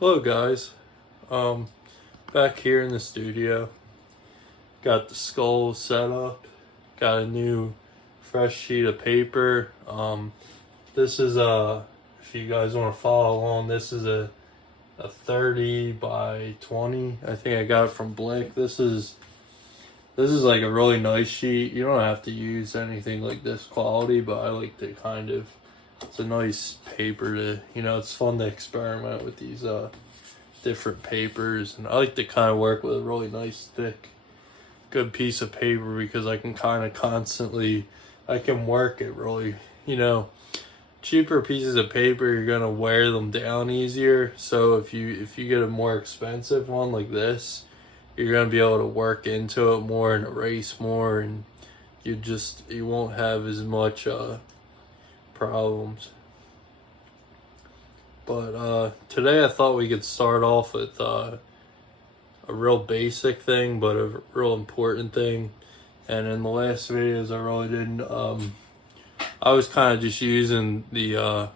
Hello guys, um, back here in the studio, got the skull set up, got a new fresh sheet of paper. This is if you guys want to follow along, this is a 30 by 20. I think I got it from Blick. This is like a really nice sheet. You don't have to use anything like this quality, but I like to it's a nice paper to, it's fun to experiment with these different papers, and I like to kind of work with a really nice thick good piece of paper because I can kind of constantly I can work it really, cheaper pieces of paper you're gonna wear them down easier. So if you get a more expensive one like this, you're gonna be able to work into it more and erase more, and you won't have as much problems. But today I thought we could start off with a real basic thing, but a real important thing. And in the last videos, I really didn't. I was kind of just using the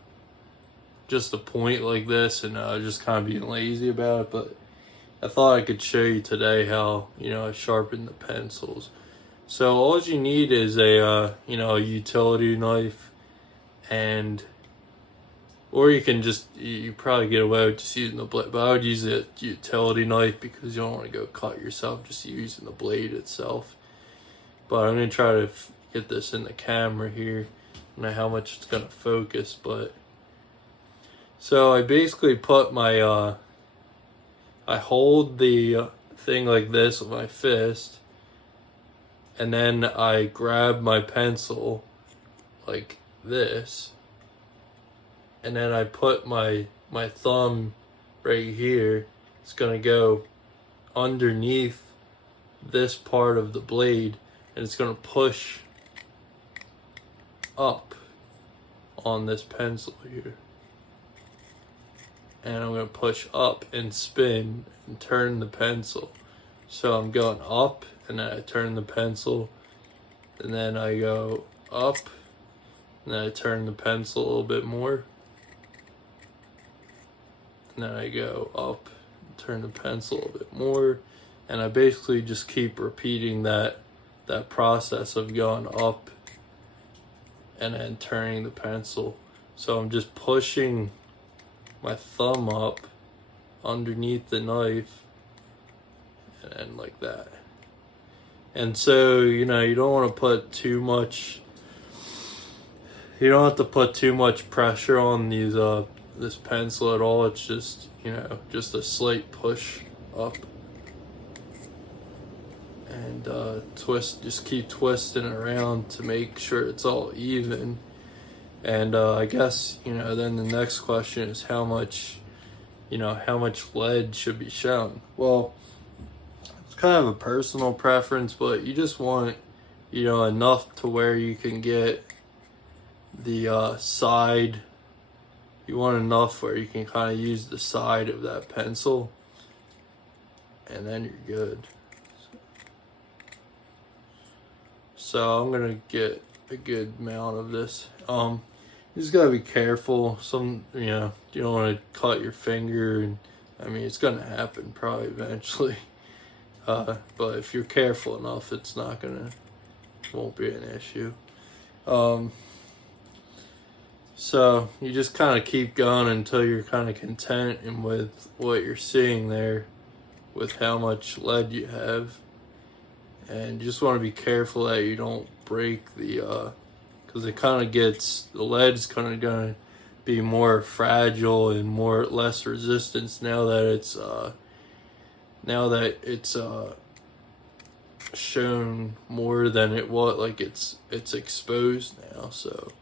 just a point like this, and just kind of being lazy about it. But I thought I could show you today how I sharpen the pencils. So all you need is a utility knife, and or you can you probably get away with just using the blade, but I would use a utility knife because you don't want to go cut yourself just using the blade itself. But I'm going to try to get this in the camera here. I don't know how much it's going to focus, but so I basically put my I hold the thing like this with my fist, and then I grab my pencil like this, and then I put my thumb right here. It's gonna go underneath this part of the blade, and it's gonna push up on this pencil here. And I'm gonna push up and spin and turn the pencil. So I'm going up, and then I turn the pencil, and then I go up, and then I turn the pencil a little bit more. And then I go up, turn the pencil a bit more, and I basically just keep repeating that process of going up and then turning the pencil. So I'm just pushing my thumb up underneath the knife, and then like that. And so you don't want to put too much. You don't have to put too much pressure on these this pencil at all. It's just just a slight push up, and just keep twisting it around to make sure it's all even. And I guess then the next question is how much lead should be shown. Well, it's kind of a personal preference, but you just want enough to where you can get the side. You want enough where you can kind of use the side of that pencil, and then you're good. So I'm gonna get a good amount of this. You just gotta be careful. You don't want to cut your finger, and it's gonna happen probably eventually. But if you're careful enough, won't be an issue. So you just kind of keep going until you're kind of content and with what you're seeing there, with how much lead you have. And you just want to be careful that you don't break the, because the lead's kind of going to be more fragile and less resistance now that it's shown more than it was, like it's exposed now. So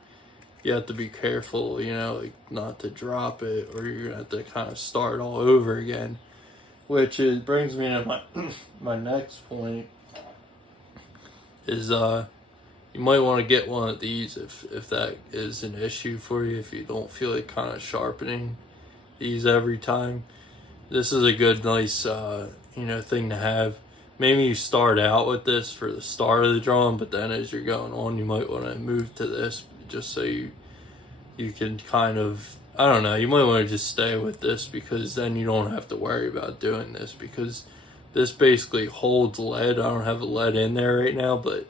you have to be careful, like not to drop it, or you're gonna have to kind of start all over again. Which brings me to my next point is you might want to get one of these if that is an issue for you, if you don't feel like kind of sharpening these every time. This is a good, nice thing to have. Maybe you start out with this for the start of the drawing, but then as you're going on, you might want to move to this just so you can kind of I don't know, you might want to just stay with this, because then you don't have to worry about doing this, because this basically holds lead. I don't have a lead in there right now, but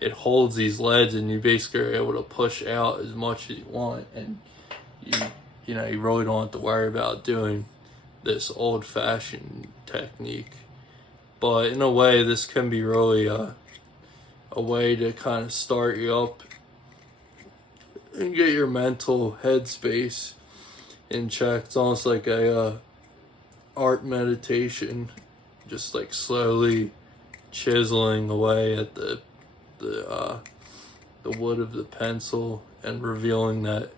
it holds these leads, and you basically are able to push out as much as you want, and you know, you really don't have to worry about doing this old-fashioned technique. But in a way, this can be really a way to kind of start you up and get your mental headspace in check. It's almost like a art meditation, just like slowly chiseling away at the wood of the pencil and revealing that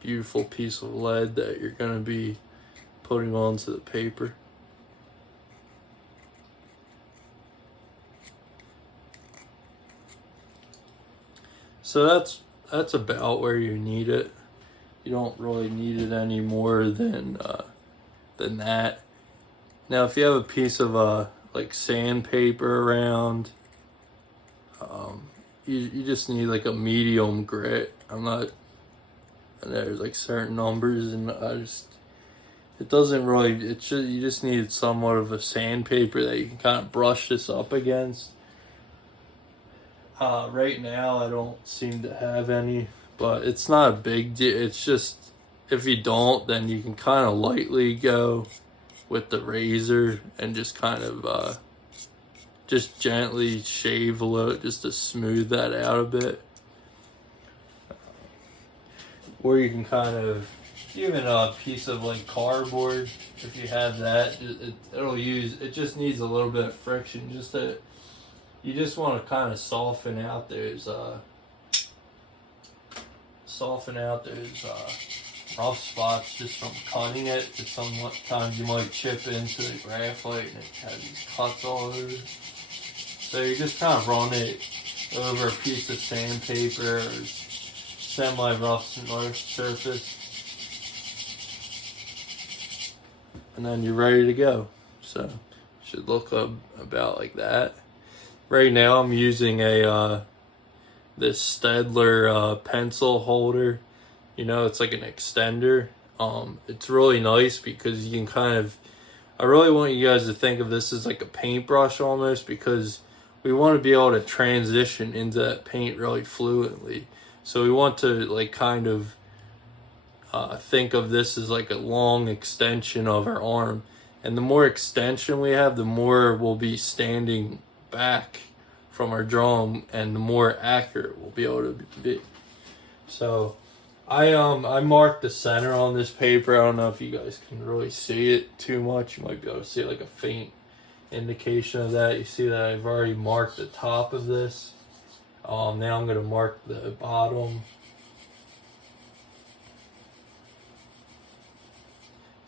beautiful piece of lead that you're going to be putting onto the paper. So that's about where you need it. You don't really need it any more than that. Now, if you have a piece of like sandpaper around, you just need like a medium grit. And there's like certain numbers, and it doesn't really, you just need somewhat of a sandpaper that you can kind of brush this up against. Right now I don't seem to have any, but it's not a big deal. It's just, if you don't, then you can kind of lightly go with the razor and just kind of just gently shave a little, just to smooth that out a bit. Or you can kind of, even a piece of like cardboard, if you have that, it just needs a little bit of friction, you just want to kind of soften out those rough spots just from cutting it. Because sometimes you might chip into the graphite and it has these cuts all over. So you just kind of run it over a piece of sandpaper or semi-rough surface, and then you're ready to go. So it should look about like that. Right now I'm using this Staedtler pencil holder. You know, it's like an extender. It's really nice because you can I really want you guys to think of this as like a paintbrush almost, because we want to be able to transition into that paint really fluently. So we want to like kind of think of this as like a long extension of our arm. And the more extension we have, the more we'll be standing back from our drawing, and the more accurate we'll be able to be. So I marked the center on this paper. I don't know if you guys can really see it too much. You might be able to see like a faint indication of that. You see that I've already marked the top of this. Now I'm going to mark the bottom.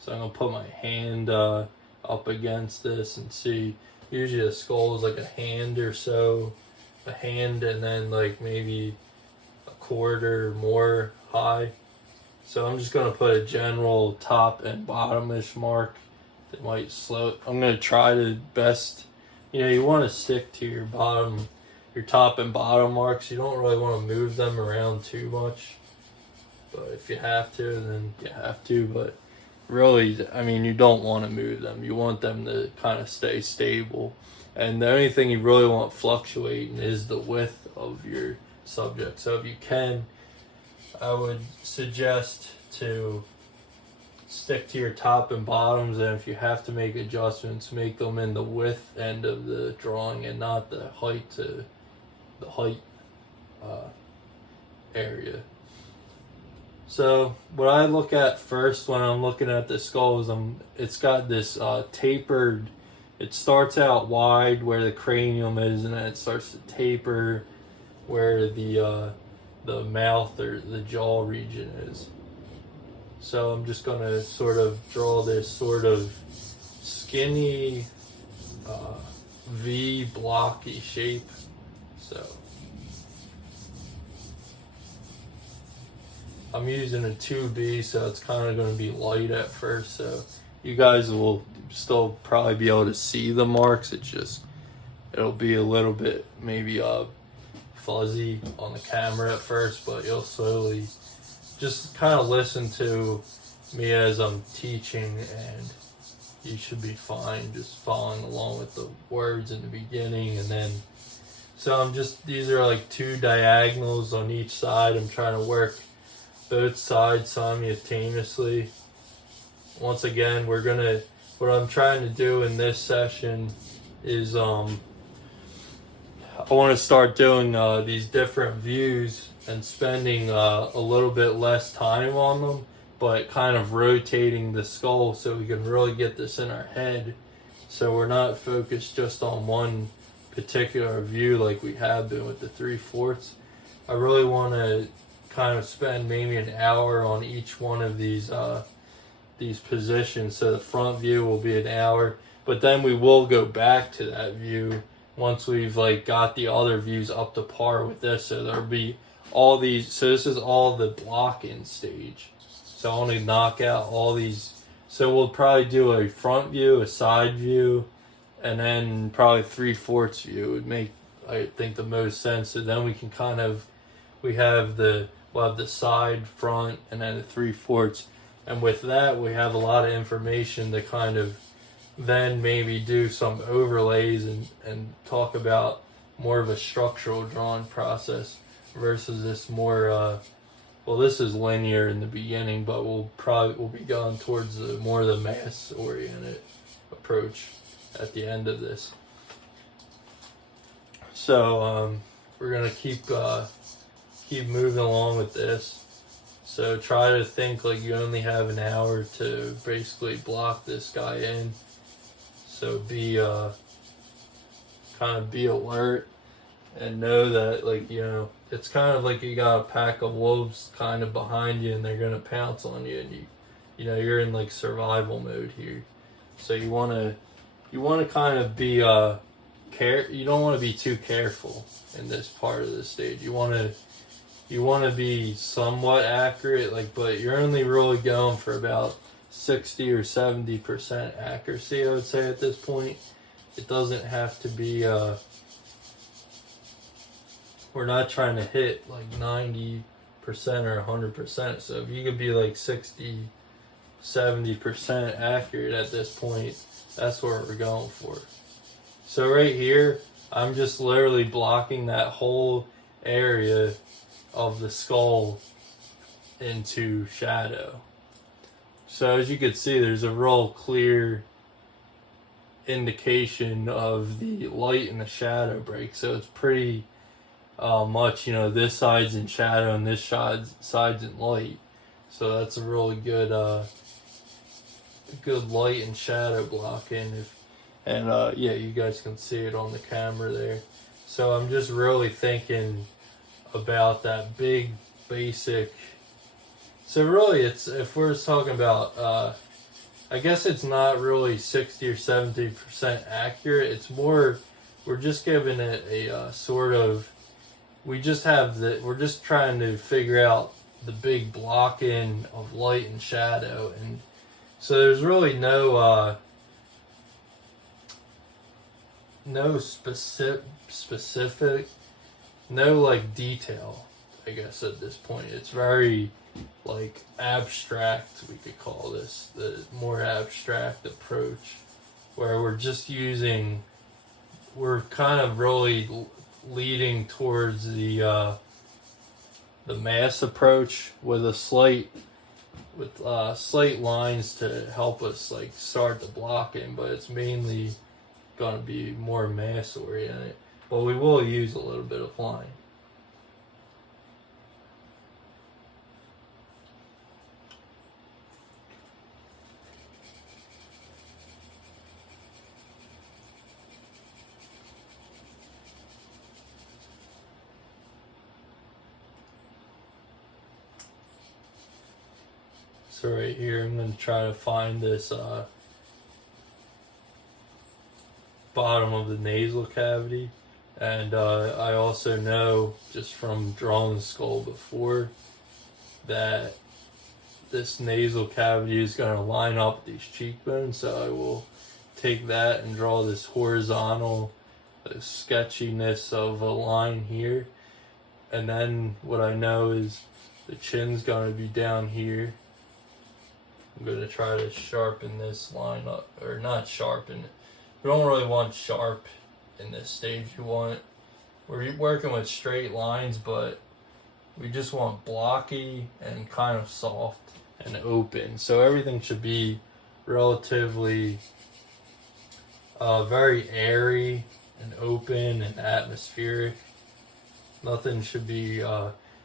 So I'm going to put my hand up against this and see. Usually a skull is like a hand or so. A hand and then like maybe a quarter more high. So I'm just going to put a general top and bottom-ish mark that might slow. I'm going to try to best, you want to stick to your top and bottom marks. You don't really want to move them around too much. But if you have to, then you have to. But really, you don't want to move them. You want them to kind of stay stable. And the only thing you really want fluctuating is the width of your subject. So if you can, I would suggest to stick to your top and bottoms, and if you have to make adjustments, make them in the width end of the drawing and not the height area. So what I look at first when I'm looking at the skull is it's got this tapered. It starts out wide where the cranium is, and then it starts to taper where the mouth or the jaw region is. So I'm just going to sort of draw this sort of skinny V blocky shape. So I'm using a 2B, so it's kind of going to be light at first. So you guys will still probably be able to see the marks. It'll be a little bit maybe fuzzy on the camera at first, but you'll slowly just kind of listen to me as I'm teaching, and you should be fine just following along with the words in the beginning. And then, so these are like two diagonals on each side. I'm trying to work both sides simultaneously. Once again, what I'm trying to do in this session is I want to start doing these different views and spending a little bit less time on them, but kind of rotating the skull so we can really get this in our head, so we're not focused just on one particular view like we have been with the 3/4. I really want to kind of spend maybe an hour on each one of these positions. So the front view will be an hour, but then we will go back to that view once we've like got the other views up to par with this. So there'll be all these. So this is all the block-in stage. So I want to knock out all these. So we'll probably do a front view, a side view, and then probably 3/4 view would make, I think, the most sense. So then we can kind of, we'll have the side, front, and then the 3/4. And with that, we have a lot of information to kind of then maybe do some overlays and talk about more of a structural drawing process versus this more, this is linear in the beginning, but we'll be going towards more of the mass-oriented approach at the end of this. So we're gonna keep moving along with this. So try to think like you only have an hour to basically block this guy in. So be alert and know that, like, it's kind of like you got a pack of wolves kind of behind you and they're gonna pounce on you, and you're in like survival mode here. So you wanna kind of be you don't want to be too careful in this part of the stage. You want to be somewhat accurate, but you're only really going for about 60 or 70% accuracy, I would say, at this point. It doesn't have to be, we're not trying to hit like 90% or 100%. So if you could be like 60, 70% accurate at this point, that's what we're going for. So right here, I'm just literally blocking that whole area of the skull into shadow. So as you can see, there's a real clear indication of the light and the shadow break. So it's pretty much, this side's in shadow and this side's in light. So that's a really good light and shadow blocking. You guys can see it on the camera there. So I'm just really thinking about that big basic. So really, if we're talking about, I guess it's not really 60 or 70% accurate. It's more, we're just giving it a sort of, we're just trying to figure out the big block in of light and shadow. And so there's really no specific, no like detail, I guess, at this point. It's very like abstract, we could call this the more abstract approach, where we're kind of really leading towards the mass approach with slight lines to help us like start the blocking, but it's mainly going to be more mass oriented, but we will use a little bit of line. So right here, I'm going to try to find this bottom of the nasal cavity. And I also know, just from drawing the skull before, that this nasal cavity is going to line up with these cheekbones. So I will take that and draw this horizontal sketchiness of a line here. And then what I know is the chin's going to be down here. I'm going to try to sharpen this line up, or not sharpen. We don't really want sharp in this stage. We're working with straight lines, but we just want blocky and kind of soft and open. So everything should be relatively very airy and open and atmospheric. Nothing should be,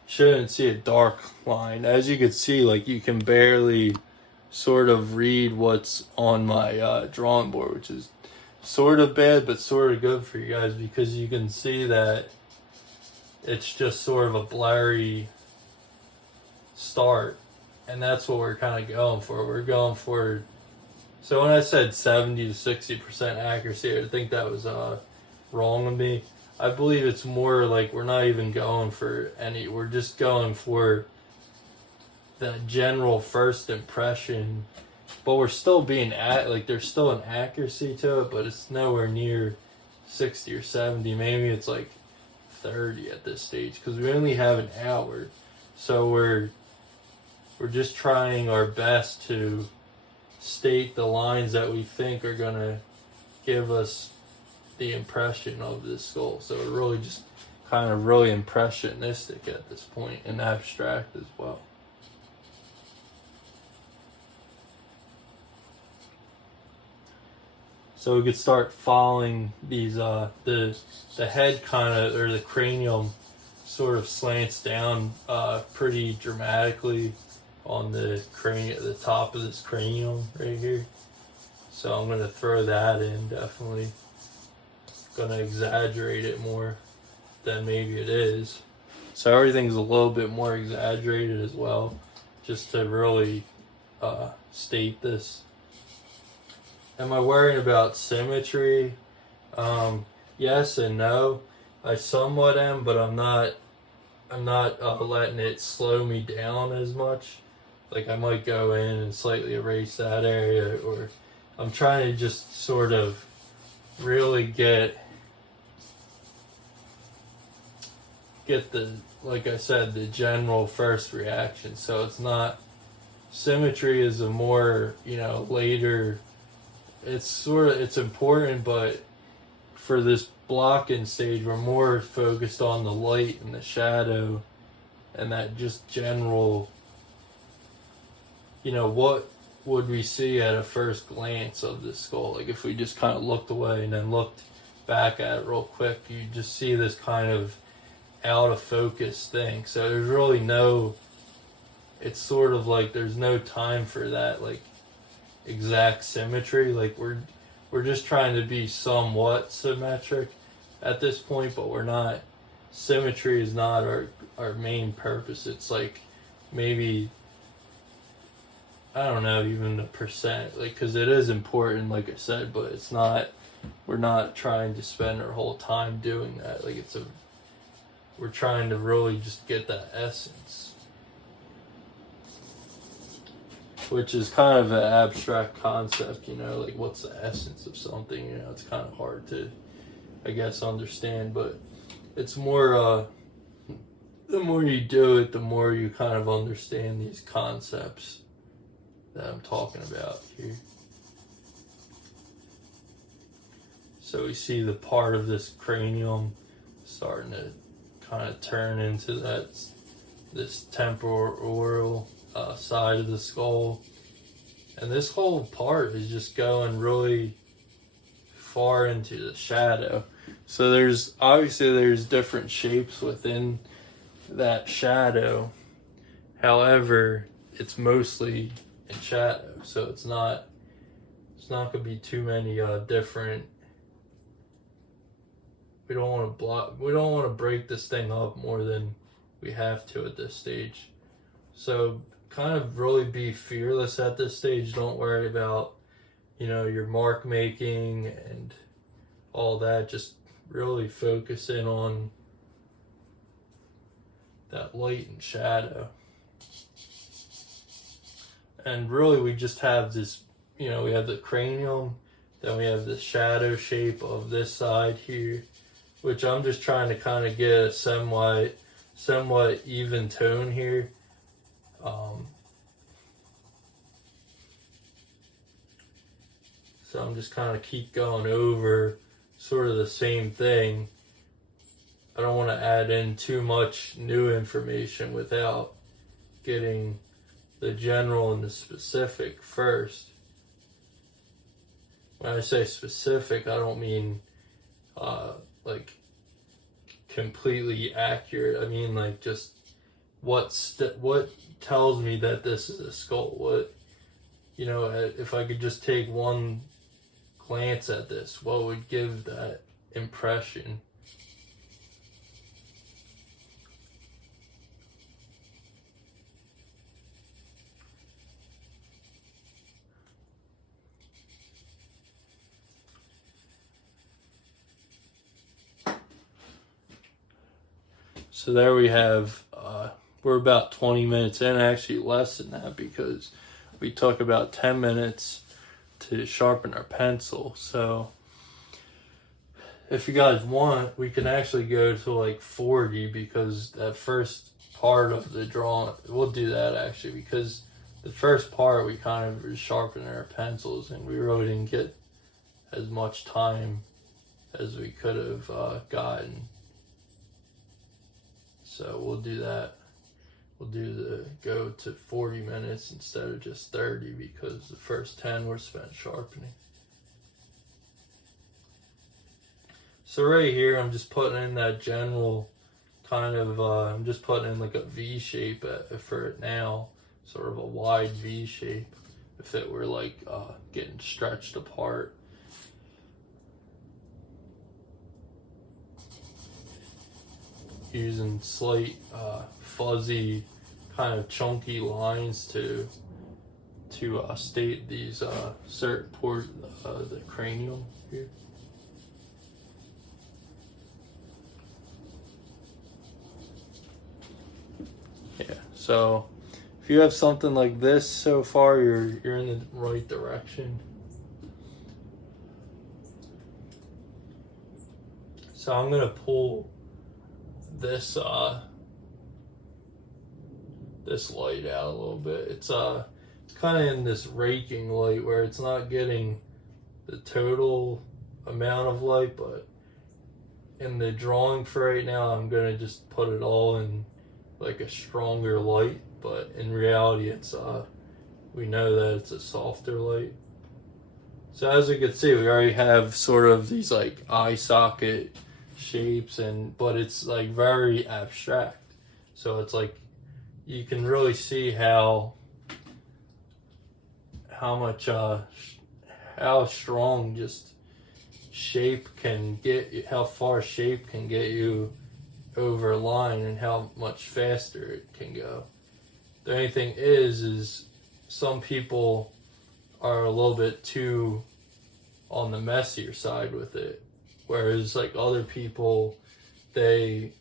shouldn't see a dark line. As you can see, like, you can barely sort of read what's on my drawing board, which is sort of bad but sort of good for you guys, because you can see that it's just sort of a blurry start, and that's what we're kind of going for. We're going for, so when I said 70 to 60% accuracy, I think that was wrong of me. I believe it's more like we're not even going for any, we're just going for the general first impression, but we're still being like, there's still an accuracy to it, but it's nowhere near 60 or 70. Maybe it's like 30 at this stage, because we only have an hour. So we're just trying our best to state the lines that we think are gonna give us the impression of this skull. So we're really just kind of really impressionistic at this point, and abstract as well. So we could start following these, the head kind of, or the cranium sort of slants down pretty dramatically on the cranium, the top of this cranium right here. So I'm gonna throw that in, definitely. Gonna exaggerate it more than maybe it is. So everything's a little bit more exaggerated as well, just to really state this. Am I worrying about symmetry? Yes and no. I somewhat am, but I'm not letting it slow me down as much. Like, I might go in and slightly erase that area, or I'm trying to just sort of really get the, like I said, the general first reaction. So it's not, symmetry is a more, later, it's important, but for this blocking stage, we're more focused on the light and the shadow and that just general, what would we see at a first glance of this skull? Like, if we just kind of looked away and then looked back at it real quick, you just see this kind of out of focus thing. So there's really no, it's sort of like there's no time for that, like, exact symmetry. Like, we're just trying to be somewhat symmetric at this point, but we're not, symmetry is not our main purpose. It's like maybe, I don't know, even the percent, like, because it is important, like I said, but it's not, we're not trying to spend our whole time doing that. Like, we're trying to really just get that essence, which is kind of an abstract concept, like, what's the essence of something? It's kind of hard to, I guess, understand, but it's more, the more you do it, the more you kind of understand these concepts that I'm talking about here. So we see the part of this cranium starting to kind of turn into this temporal side of the skull, and this whole part is just going really far into the shadow. So there's different shapes within that shadow. However, it's mostly in shadow, so it's not gonna be too many different. We don't want to break this thing up more than we have to at this stage. So kind of really be fearless at this stage. Don't worry about, your mark making and all that. Just really focus in on that light and shadow. And really, we just have this, we have the cranium, then we have the shadow shape of this side here, which I'm just trying to kind of get a somewhat even tone here. So I'm just kind of keep going over sort of the same thing. I don't want to add in too much new information without getting the general and the specific first. When I say specific, I don't mean like completely accurate. I mean like just what tells me that this is a skull. What, you know, if I could just take one glance at this, what would give that impression? So there we have, we're about 20 minutes in, actually less than that, because we took about 10 minutes to sharpen our pencil. So if you guys want, we can actually go to like 40, because that first part of the drawing, we'll do that actually, because the first part we kind of were sharpening our pencils and we really didn't get as much time as we could have gotten. So we'll do that. We'll go to 40 minutes instead of just 30, because the first 10 were spent sharpening. So right here, I'm just putting in that general kind of, I'm just putting in like a V shape for it now, sort of a wide V shape, if it were like getting stretched apart. Using slight fuzzy kind of chunky lines to state these certain parts of the cranium here. Yeah, so if you have something like this so far, you're in the right direction. So I'm gonna pull this this light out a little bit. It's kind of in this raking light where it's not getting the total amount of light, but in the drawing for right now, I'm gonna just put it all in like a stronger light, but in reality it's we know that it's a softer light. So as you can see, we already have sort of these like eye socket shapes, but it's like very abstract. So it's like you can really see how much how strong just shape can get you, how far shape can get you over a line, and how much faster it can go. The only thing is some people are a little bit too on the messier side with it, whereas like other people, they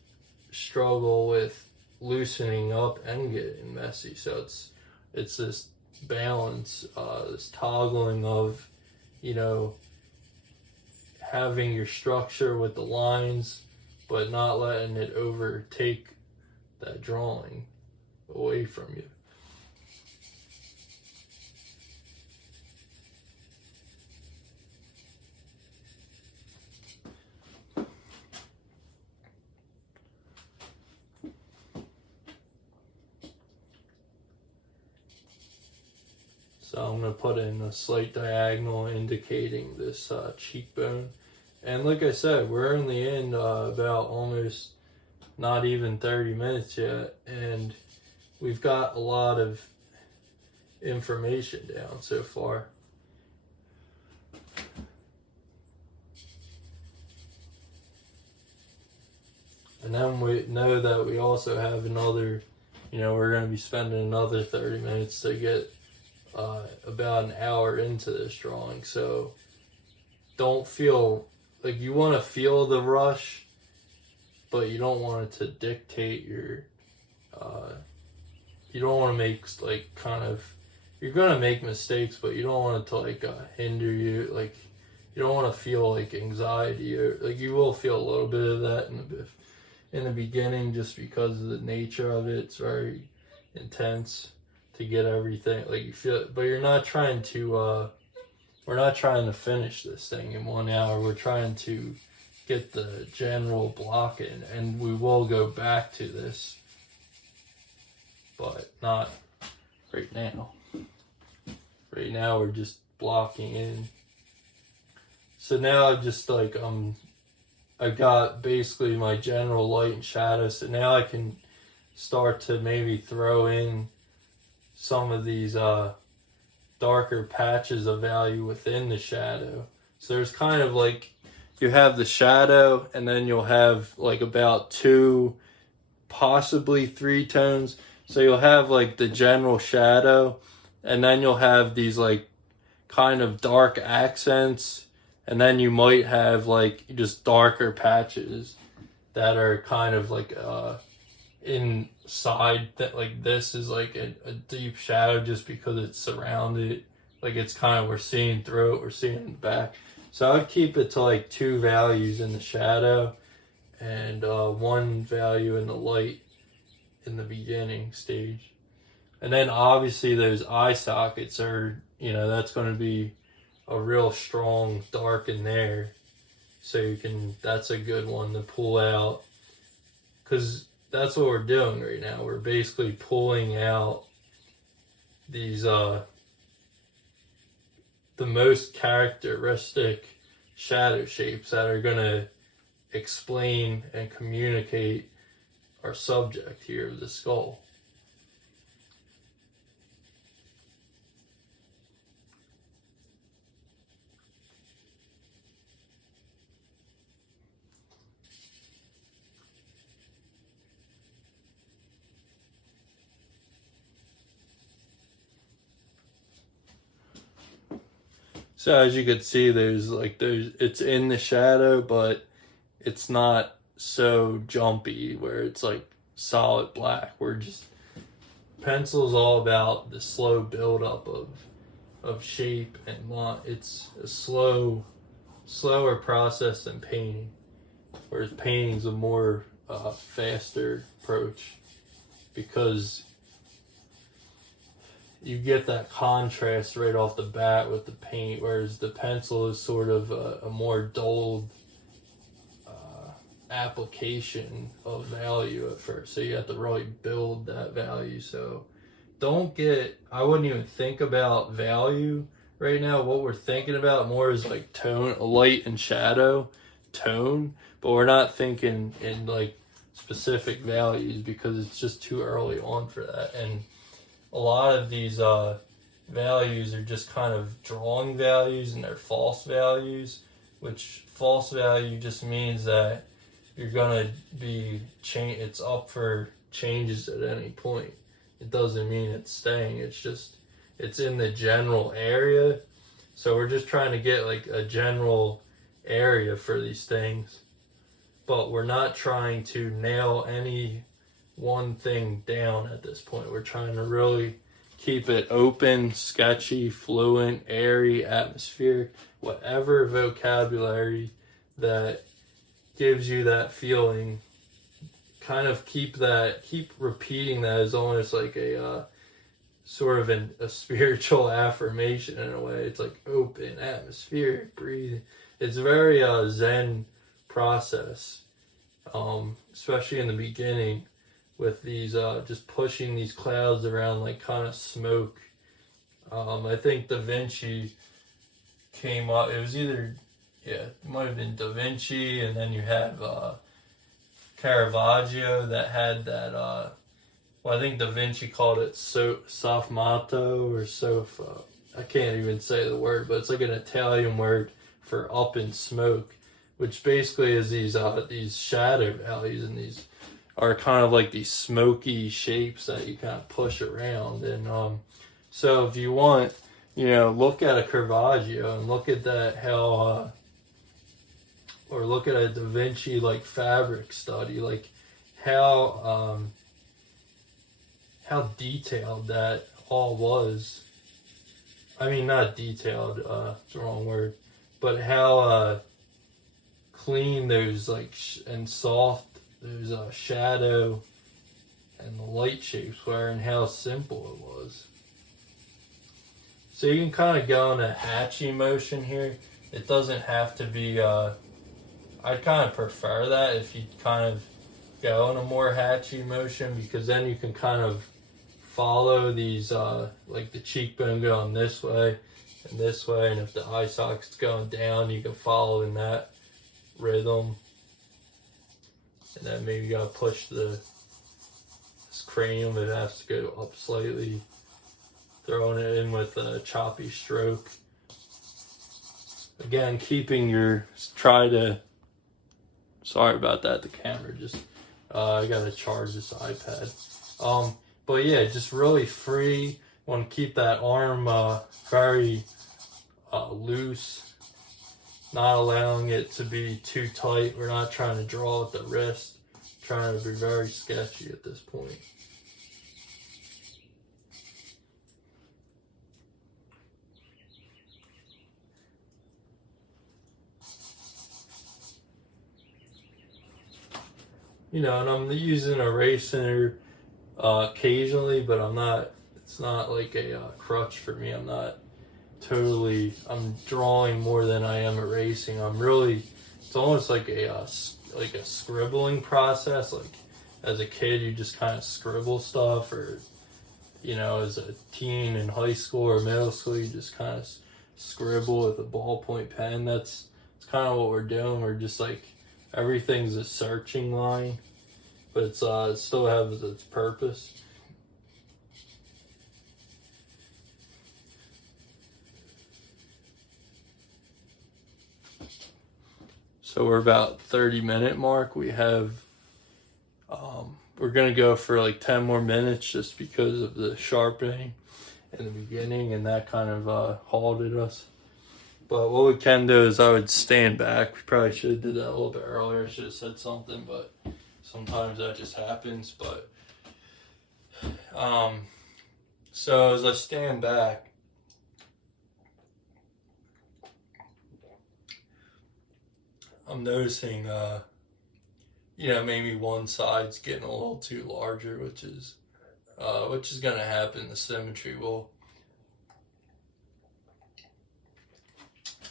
struggle with loosening up and getting messy. So it's this balance, this toggling of, you know, having your structure with the lines, but not letting it overtake that drawing away from you. So I'm going to put in a slight diagonal indicating this cheekbone. And like I said, we're in the end about almost not even 30 minutes yet, and we've got a lot of information down so far. And then we know that we also have another, you know, we're going to be spending another 30 minutes to get about an hour into this drawing. So don't feel like, you want to feel the rush, but you don't want it to dictate your you don't want to make like kind of, you're going to make mistakes, but you don't want it to like hinder you. Like you don't want to feel like anxiety, or like you will feel a little bit of that in the beginning, just because of the nature of it. It's very intense to get everything, like you feel, but you're not trying to we're not trying to finish this thing in 1 hour. We're trying to get the general block in, and we will go back to this, but not right now. Right now we're just blocking in. So now I've just like I got basically my general light and shadow, so now I can start to maybe throw in some of these darker patches of value within the shadow. So there's kind of like, you have the shadow, and then you'll have like about 2, possibly 3 tones. So you'll have like the general shadow, and then you'll have these like kind of dark accents, and then you might have like just darker patches that are kind of like inside, that like this is like a deep shadow just because it's surrounded, like it's kind of, we're seeing through it, we're seeing in the back. So I'd keep it to like 2 values in the shadow and 1 value in the light in the beginning stage. And then obviously those eye sockets are, that's going to be a real strong dark in there. So you can, that's a good one to pull out, because that's what we're doing right now. We're basically pulling out these the most characteristic shadow shapes that are going to explain and communicate our subject here of the skull. So as you can see, there's it's in the shadow, but it's not so jumpy where it's like solid black. We're just, pencil's all about the slow buildup of shape and line. It's a slower process than painting, whereas painting's a more faster approach, because you get that contrast right off the bat with the paint, whereas the pencil is sort of a more dulled application of value at first. So you have to really build that value. So I wouldn't even think about value right now. What we're thinking about more is like tone, light and shadow, tone, but we're not thinking in like specific values because it's just too early on for that. And a lot of these values are just kind of drawing values, and they're false values, which false value just means that you're gonna be it's up for changes at any point. It doesn't mean it's staying, it's just, it's in the general area. So we're just trying to get like a general area for these things, but we're not trying to nail any one thing down at this point. We're trying to really keep it open, sketchy, fluent, airy, atmospheric, whatever vocabulary that gives you that feeling. Kind of keep repeating that as almost like a sort of a spiritual affirmation in a way. It's like open, atmospheric, breathing. It's very Zen process, especially in the beginning, with these just pushing these clouds around like kind of smoke. I think Da Vinci came up, it was either, it might have been Da Vinci, and then you have Caravaggio that had that, I think Da Vinci called it sofmato or sofa. I can't even say the word, but it's like an Italian word for up in smoke, which basically is these shadow values, and these are kind of like these smoky shapes that you kind of push around. And so if you want, look at a Caravaggio and look at that, how or look at a Da Vinci like fabric study, like how detailed that all was. I mean, not detailed, it's the wrong word, but how clean those and soft those shadow and the light shapes were, and how simple it was. So you can kind of go in a hatchy motion here. It doesn't have to be, I kind of prefer that if you kind of go in a more hatchy motion, because then you can kind of follow these, like the cheekbone going this way, and if the eye socket's going down, you can follow in that rhythm. And then maybe you gotta push this cranium, it has to go up slightly, throwing it in with a choppy stroke. Again, keeping your, sorry about that, the camera just, I gotta charge this iPad. But yeah, just really free. Want to keep that arm very loose, not allowing it to be too tight. We're not trying to draw at the wrist, trying to be very sketchy at this point. You know, and I'm using a eraser occasionally, but it's not like a crutch for me. I'm drawing more than I am erasing. It's almost like a scribbling process. Like as a kid, you just kind of scribble stuff, or, you know, as a teen in high school or middle school, you just kind of scribble with a ballpoint pen. It's kind of what we're doing. We're just like, everything's a searching line, but it still has its purpose. So we're about 30-minute mark. We have, we're gonna go for like 10 more minutes just because of the sharpening in the beginning, and that kind of halted us. But what we can do is I would stand back. We probably should have did that a little bit earlier. I should have said something, but sometimes that just happens. But so as I stand back, I'm noticing, you know, maybe one side's getting a little too larger, which is gonna happen. The symmetry will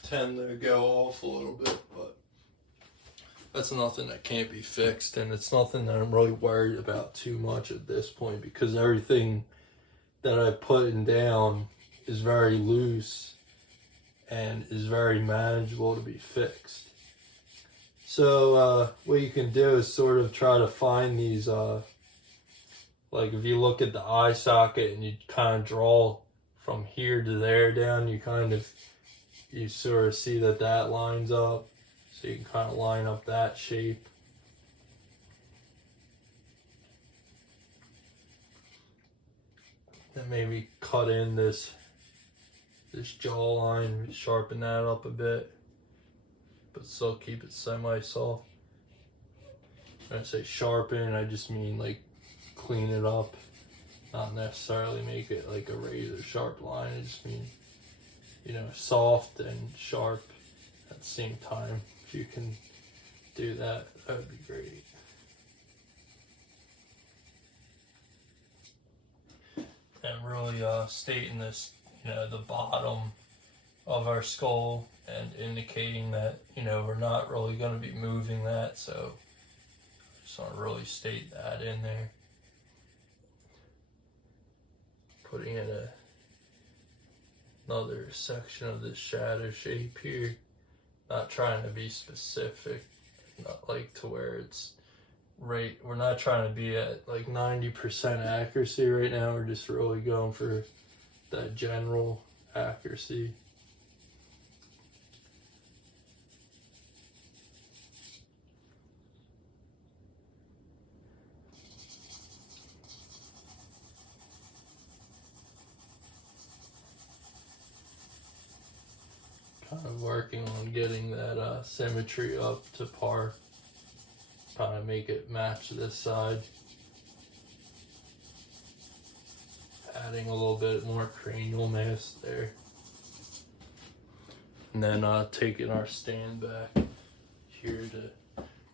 tend to go off a little bit, but that's nothing that can't be fixed, and it's nothing that I'm really worried about too much at this point, because everything that I put down is very loose and is very manageable to be fixed. So what you can do is sort of try to find these, like if you look at the eye socket and you kind of draw from here to there down, you sort of see that lines up. So you can kind of line up that shape. Then maybe cut in this jawline, sharpen that up a bit, but still keep it semi-soft. When I say sharpen, I just mean like clean it up, not necessarily make it like a razor sharp line. I just mean, you know, soft and sharp at the same time. If you can do that, that would be great. And really stating this, you know, the bottom of our skull, and indicating that, you know, we're not really going to be moving that. So I just want to really state that in there. Putting in another section of this shadow shape here. Not trying to be specific, not like to where it's right. We're not trying to be at like 90% accuracy right now. We're just really going for that general accuracy. Kind of working on getting that symmetry up to par. Trying to make it match this side. Adding a little bit more cranial mass there. And then taking our stand back here to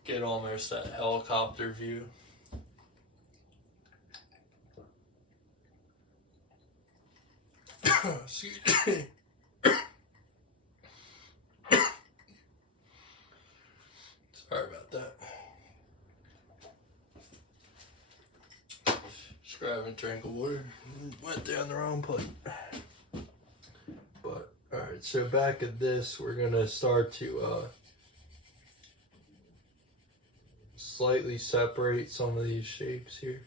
get almost that helicopter view. Excuse me. Sorry about that. Just grabbing a drink of water. Went down the wrong pipe. But, alright, so back at this, we're going to start to slightly separate some of these shapes here.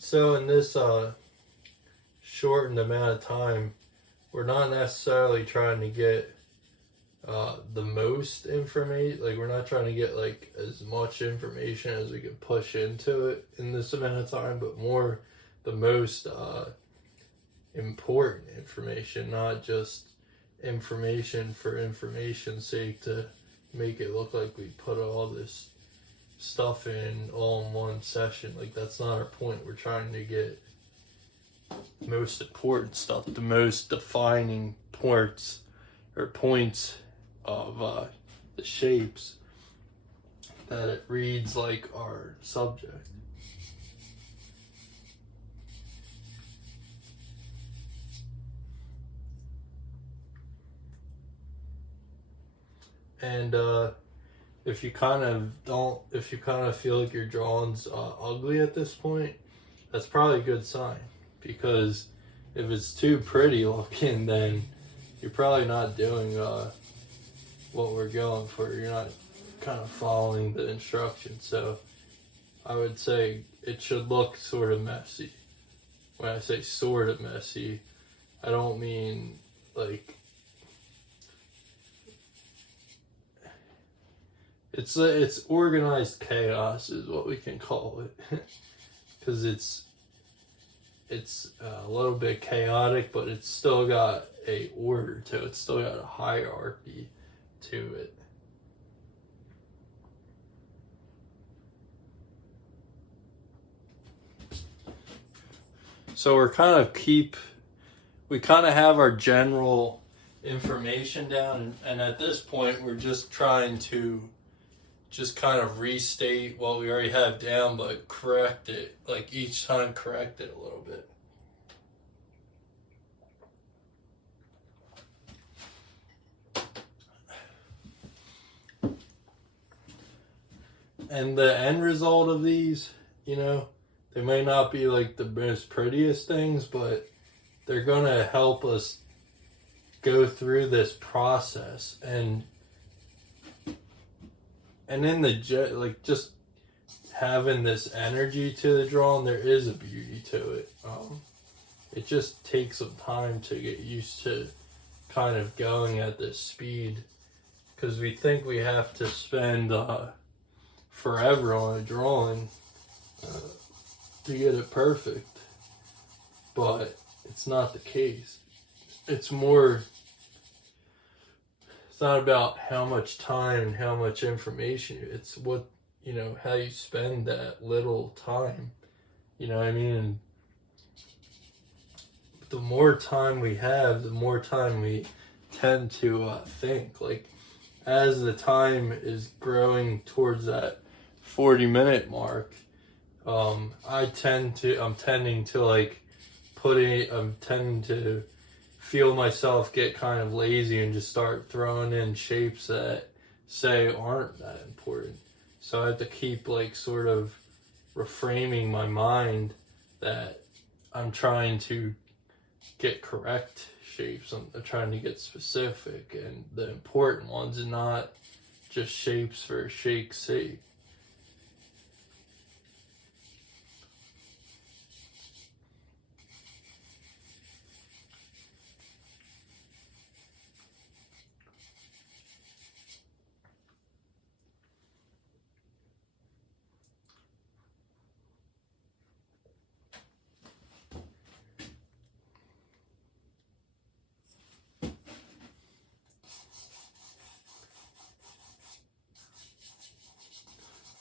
So in this shortened amount of time, we're not necessarily trying to get the most information. Like, we're not trying to get like as much information as we can push into it in this amount of time, but more the most important information, not just information for information's sake to make it look like we put all this stuff in all in one session. Like, that's not our point. We're trying to get the most important stuff, the most defining parts or points of the shapes, that it reads like our subject. And if you kind of feel like your drawing's ugly at this point, that's probably a good sign, because if it's too pretty looking, then you're probably not doing what we're going for. You're not kind of following the instructions. So I would say it should look sort of messy. When I say sort of messy, I don't mean like it's organized chaos is what we can call it, because it's a little bit chaotic, but it's still got a order to it. It's still got a hierarchy to it. So we kind of have our general information down, and at this point we're just trying to just kind of restate what we already have down, but correct it, like each time correct it a little bit. And the end result of these, they may not be like the most prettiest things, but they're gonna help us go through this process, and in the like just having this energy to the drawing, there is a beauty to it. It just takes some time to get used to kind of going at this speed, because we think we have to spend forever on a drawing to get it perfect, but it's not the case. It's not about how much time and how much information. It's what, how you spend that little time. You know what I mean? And the more time we have, the more time we tend to think. Like, as the time is growing towards that 40-minute mark, I'm tending to feel myself get kind of lazy and just start throwing in shapes that say aren't that important. So I have to keep like sort of reframing my mind that I'm trying to get correct shapes. I'm trying to get specific, and the important ones, and not just shapes for shake's sake.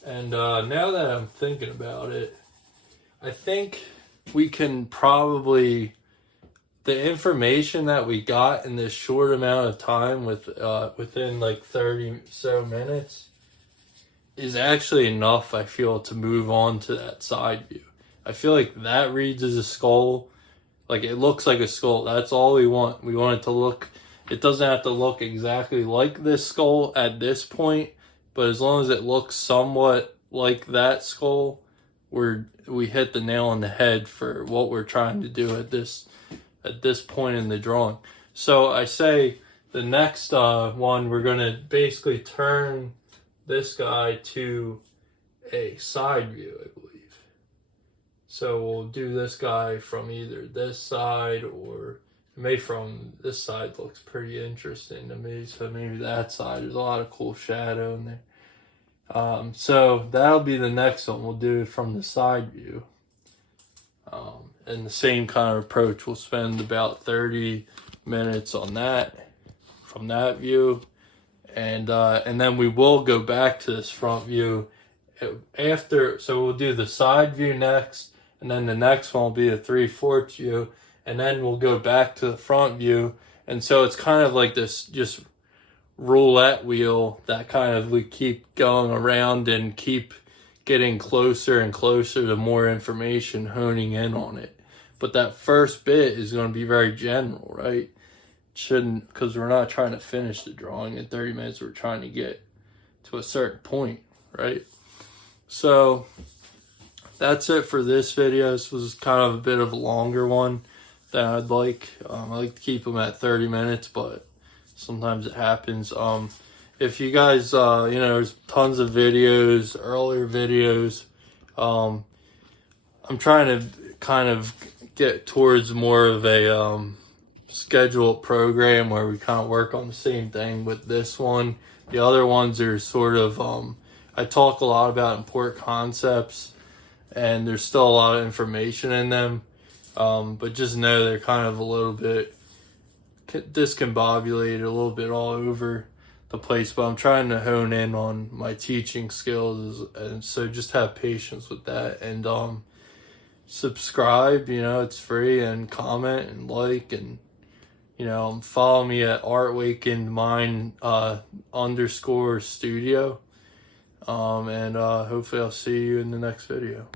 And now that I'm thinking about it, I think we can probably the information that we got in this short amount of time within like 30 so minutes is actually enough, I feel, to move on to that side view. I feel like that reads as a skull. Like, it looks like a skull. That's all we want. We want it to look, it doesn't have to look exactly like this skull at this point, but as long as it looks somewhat like that skull, we hit the nail on the head for what we're trying to do at this point in the drawing. So I say the next one, we're going to basically turn this guy to a side view, I believe. So we'll do this guy from either this side, or maybe from this side. Looks pretty interesting to me, so maybe that side. There's a lot of cool shadow in there. So that'll be the next one. We'll do it from the side view. And the same kind of approach. We'll spend about 30 minutes on that, from that view. And then we will go back to this front view after. So we'll do the side view next, and then the next one will be a 3/4 view, and then we'll go back to the front view. And so it's kind of like this just roulette wheel that kind of we keep going around and keep getting closer and closer to more information, honing in on it. But that first bit is going to be very general, right? Shouldn't, because we're not trying to finish the drawing in 30 minutes. We're trying to get to a certain point, right? So that's it for this video. This was kind of a bit of a longer one than I'd like. I like to keep them at 30 minutes, but sometimes it happens. If you guys, there's tons of videos, earlier videos. I'm trying to kind of get towards more of a scheduled program where we kind of work on the same thing with this one. The other ones are sort of, I talk a lot about important concepts, and there's still a lot of information in them. But just know they're kind of a little bit discombobulated, a little bit all over the place, but I'm trying to hone in on my teaching skills, and so just have patience with that. And subscribe, it's free, and comment and like, and follow me at ArtWakenedMind _studio. And hopefully I'll see you in the next video.